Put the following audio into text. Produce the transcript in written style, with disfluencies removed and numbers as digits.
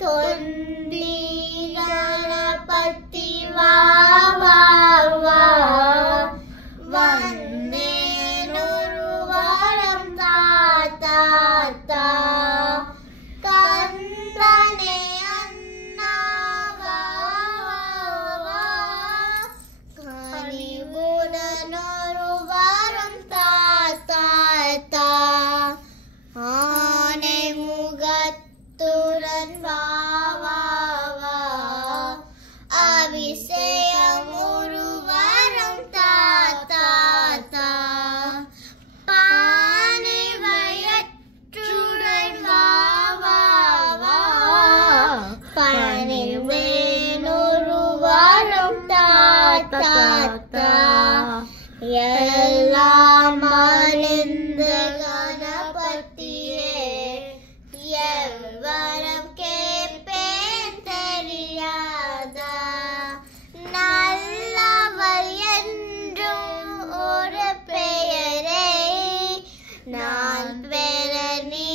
தொந்தி கணபதி வா வா வா வந்தேனொரு வாரம் தா தா தா கந்தனே அண்ணா வா வா கனிவுடனொரு வாரம் தா தா தா ஆனை முகத்துடன் வா வா வா அபிஷேகம் ஒரு வாரம் தா தா தா பானை வயற்றுடன் வா வா வா பணிவேனொரு வாரம் தா தா தா எல்லாம் அறிந்த கணபதியே எவ்வரம் கேட்பேன் தெரியாதா நல்லவள் என்றும் ஒரு பெயரை நான் பெற நீ